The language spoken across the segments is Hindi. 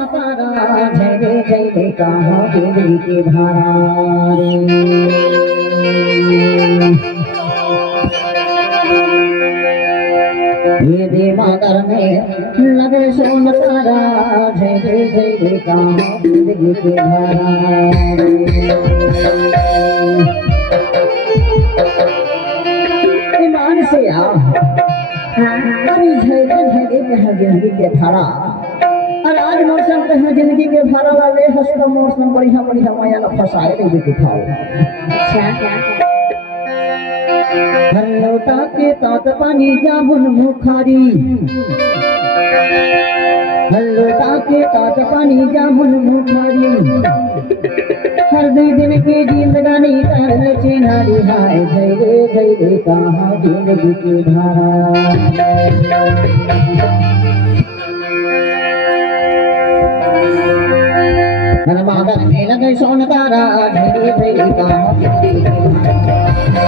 सोन तारा जय रे कहाँ जिंदगी की धारा ये देवागर में लगे सोन तारा जय रे कहाँ जिंदगी की धारा ईमान से जिंदगी के धारा और आज मौसम कहे जिंदगी के धारा वाले हंसता मौसम बढ़िया बढ़िया माया न फंसाए नहीं दिखाओ लोटा के तात पानी जामुन मुखारी लोटा के तात पानी जामुन मुखारी हर दिन की जिंदगानी कर चिन्हारी हाय जय रे कहाँ जिंदगी की धारा मादर में लगे सोन तारा जय रे कहाँ जिंदगी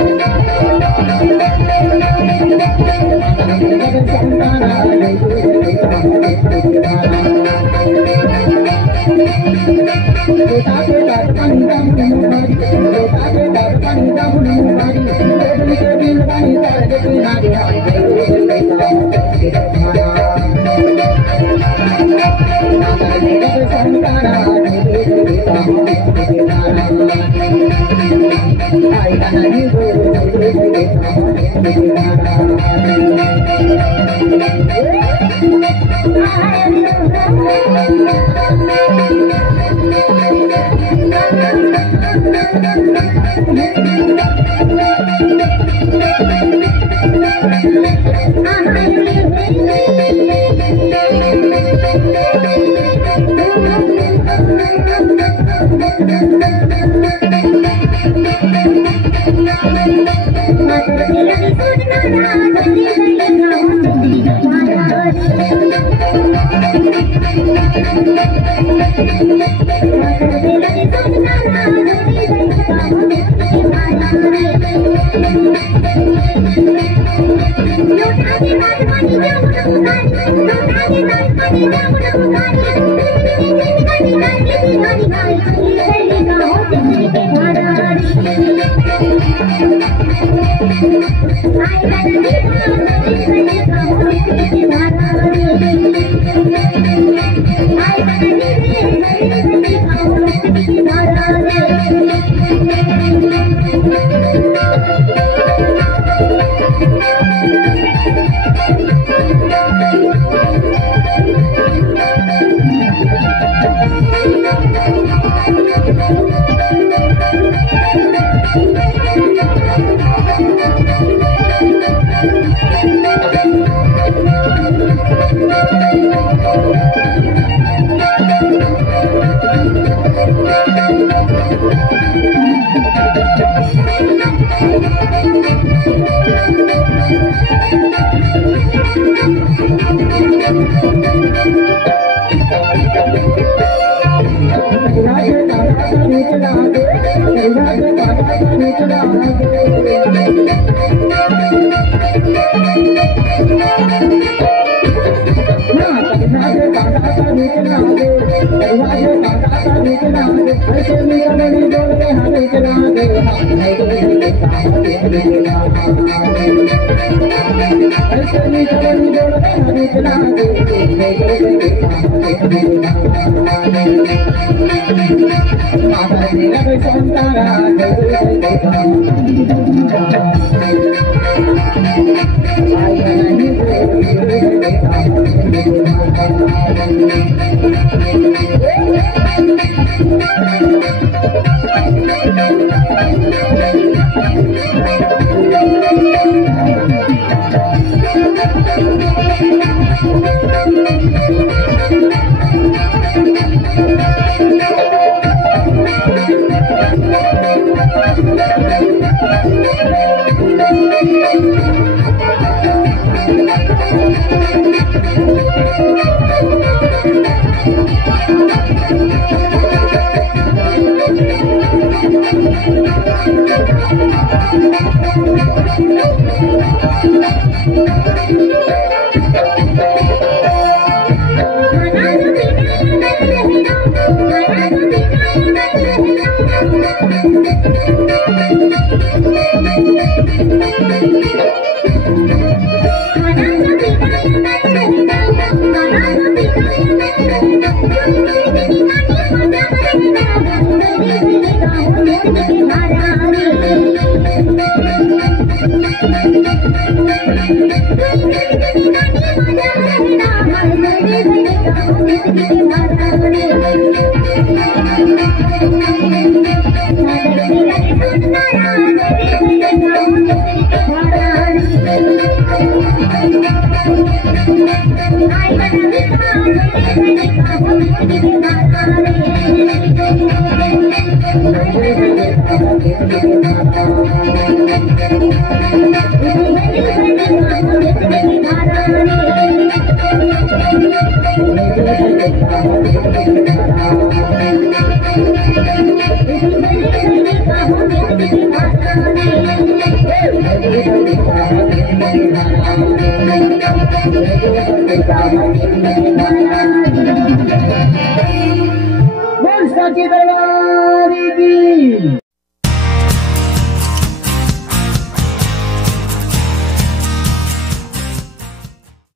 बोल साची दरबार